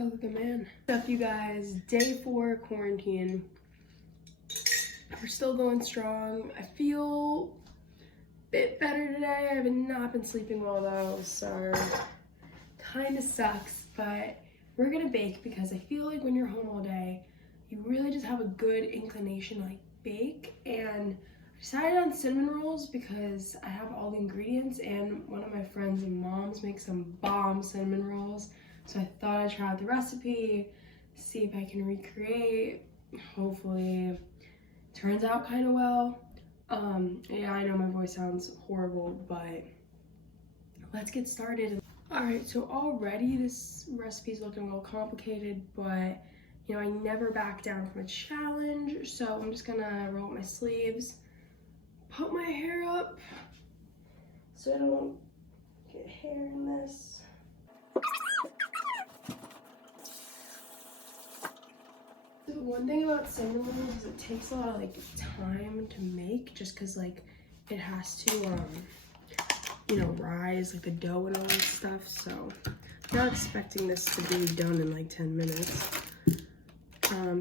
Oh, the man. What's up, you guys? Day 4 quarantine. We're still going strong. I feel a bit better today. I have not been sleeping well though, so kind of sucks, but we're gonna bake because I feel like when you're home all day, you really just have a good inclination to like bake. And I decided on cinnamon rolls because I have all the ingredients, and one of my friends and moms makes some bomb cinnamon rolls. So I thought I'd try out the recipe, see if I can recreate. Hopefully it turns out kind of well. Yeah, I know my voice sounds horrible, but let's get started. All right, so already this recipe is looking a little complicated, but you know, I never back down from a challenge. So I'm just gonna roll up my sleeves, put my hair up so I don't get hair in this. The one thing about cinnamon rolls is it takes a lot of like time to make, just because like it has to you know, rise like the dough and all that stuff. So I'm not expecting this to be done in like 10 minutes.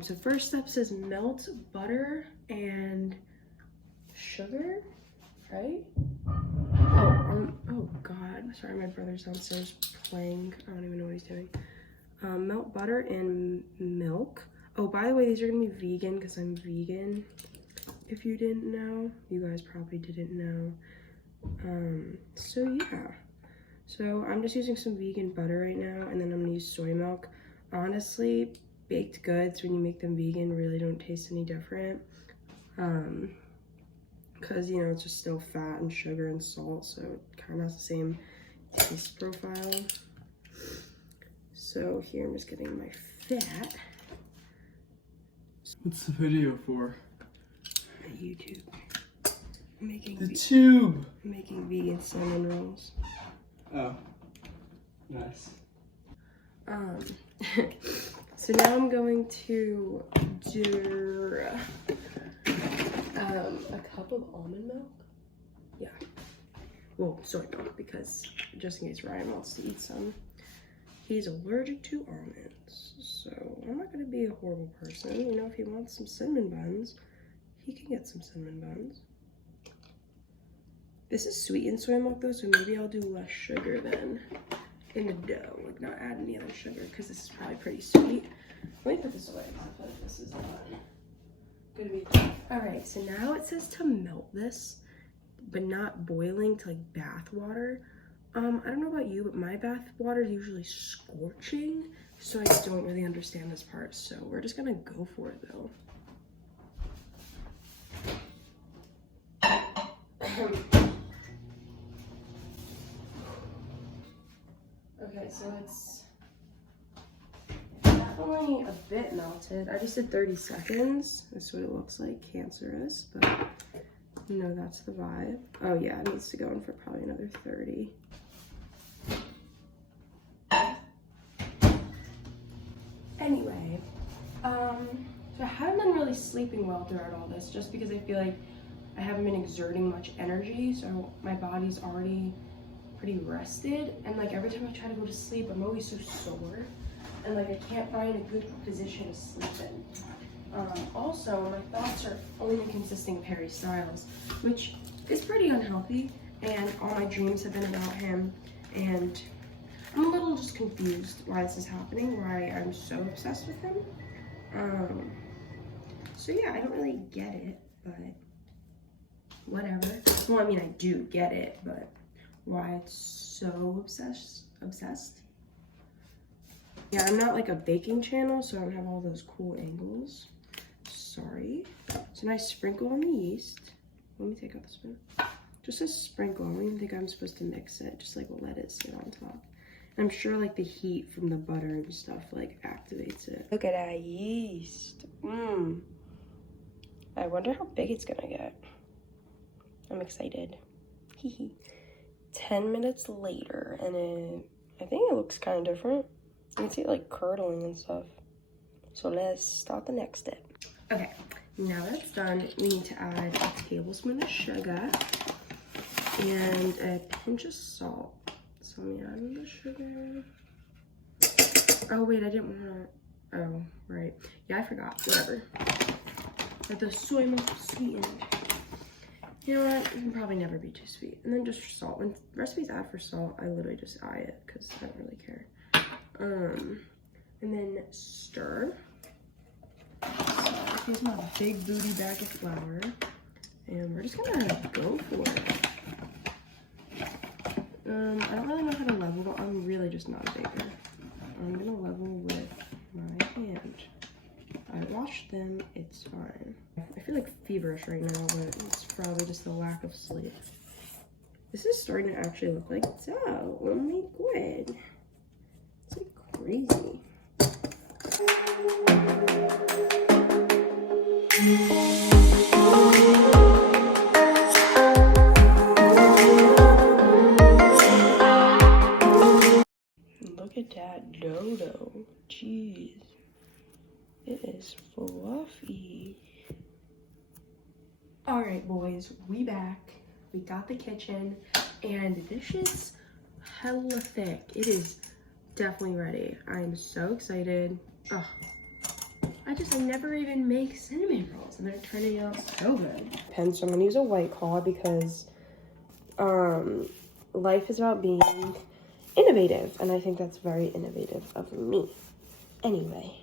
So first step says melt butter and sugar, right? Oh god, sorry, my brother's downstairs playing. I don't even know what he's doing. Melt butter and milk. Oh, by the way, these are gonna be vegan because I'm vegan. If you didn't know, you guys probably didn't know. So yeah. So I'm just using some vegan butter right now, and then I'm gonna use soy milk. Honestly, baked goods, when you make them vegan, really don't taste any different. Because, you know, it's just still fat and sugar and salt, so it kind of has the same taste profile. So here I'm just getting my fat. What's the video for? YouTube. I'm making tube! I'm making vegan cinnamon rolls. Oh, nice. So now I'm going to do a cup of almond milk. Yeah. Well, soy milk, because just in case Ryan wants to eat some. He's allergic to almonds, so I'm not gonna be a horrible person. You know, if he wants some cinnamon buns, he can get some cinnamon buns. This is sweetened soy milk though, so maybe I'll do less sugar then in the dough, like not add any other sugar, because this is probably pretty sweet. Let me put this away because I feel like this is not gonna be. All right, so now it says to melt this, but not boiling, to like bath water. I don't know about you, but my bath water is usually scorching, so I don't really understand this part. So we're just gonna go for it though. Okay, so it's definitely a bit melted. I just did 30 seconds. That's what it looks like, cancerous, but you know, that's the vibe. Oh yeah, it needs to go in for probably another 30. Anyway, so I haven't been really sleeping well throughout all this, just because I feel like I haven't been exerting much energy, so my body's already pretty rested, and like every time I try to go to sleep, I'm always so sore, and like I can't find a good position to sleep in. Also, my thoughts are only consisting of Harry Styles, which is pretty unhealthy, and all my dreams have been about him, and I'm a little just confused why this is happening, why I'm so obsessed with him. So yeah, I don't really get it, but whatever. Well, I mean, I do get it, but why it's so obsessed? Yeah, I'm not like a baking channel, so I don't have all those cool angles. Sorry. It's a nice sprinkle on the yeast. Let me take out the spoon. Just a sprinkle. I don't even think I'm supposed to mix it. Just like let it sit on top. I'm sure like the heat from the butter and stuff like activates it. Look at that yeast. I wonder how big it's gonna get. I'm excited. Hee hee. 10 minutes later, and I think it looks kind of different. You can see it like curdling and stuff. So let's start the next step. Okay, now that's done, we need to add a tablespoon of sugar and a pinch of salt. So let me add the sugar. Oh wait, I didn't want to. Oh right. Yeah, I forgot. Whatever. But the soy milk sweetened. You know what? It can probably never be too sweet. And then just salt. When recipes add for salt, I literally just eye it because I don't really care. And then stir. So here's my big booty bag of flour. And we're just gonna go for it. I don't really know how to level. I'm really just not a baker. I'm gonna level with my hand. I washed them, it's fine. I feel like feverish right now, but it's probably just the lack of sleep. This is starting to actually look like it's out. Oh my god. It's like crazy. Look at that dodo. Jeez. It is fluffy. All right, boys, we back. We got the kitchen, and this shit's hella thick. It is definitely ready. I'm so excited. Ugh. I never even make cinnamon rolls, and they're turning out so good. So I'm gonna use a White Claw because life is about being innovative, and I think that's very innovative of me. Anyway.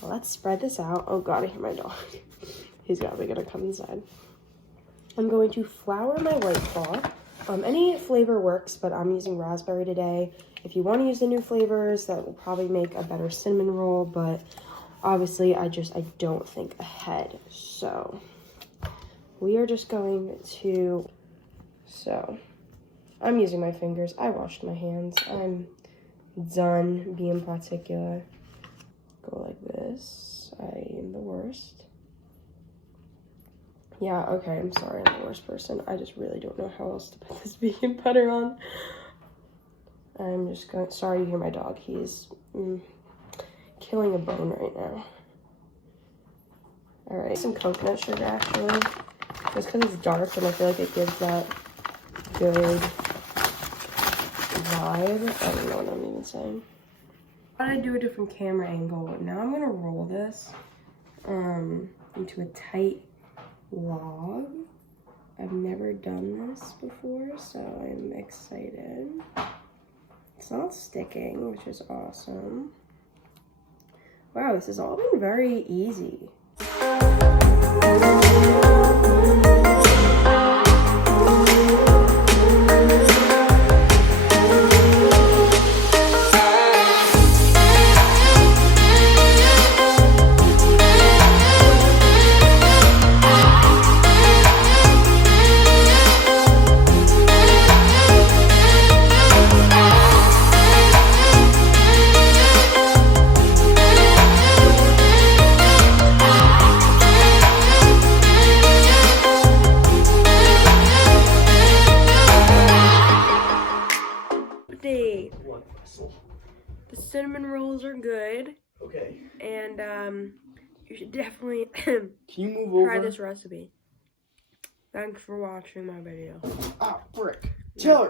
Let's spread this out. Oh god, I hear my dog. He's probably gonna come inside. I'm going to flour my White Claw. Any flavor works, but I'm using raspberry today. If you want to use the new flavors, that will probably make a better cinnamon roll, but obviously I don't think ahead. So we are just going to, I'm using my fingers. I washed my hands. I'm done being particular. Go like this. I am the worst. Yeah, okay, I'm sorry, I'm the worst person. I just really don't know how else to put this vegan butter on. I'm just going, sorry you hear my dog. He's killing a bone right now. All right, some coconut sugar actually. Just because it's dark and I feel like it gives that good vibe. I don't know what I'm even saying. I want to do a different camera angle. Now I'm gonna roll this into a tight log. I've never done this before, so I'm excited. It's not sticking, which is awesome. Wow, this has all been very easy. The cinnamon rolls are good. Okay. And you should definitely Can you move over? try this recipe. Thanks for watching my video. Ah, brick. Tell her.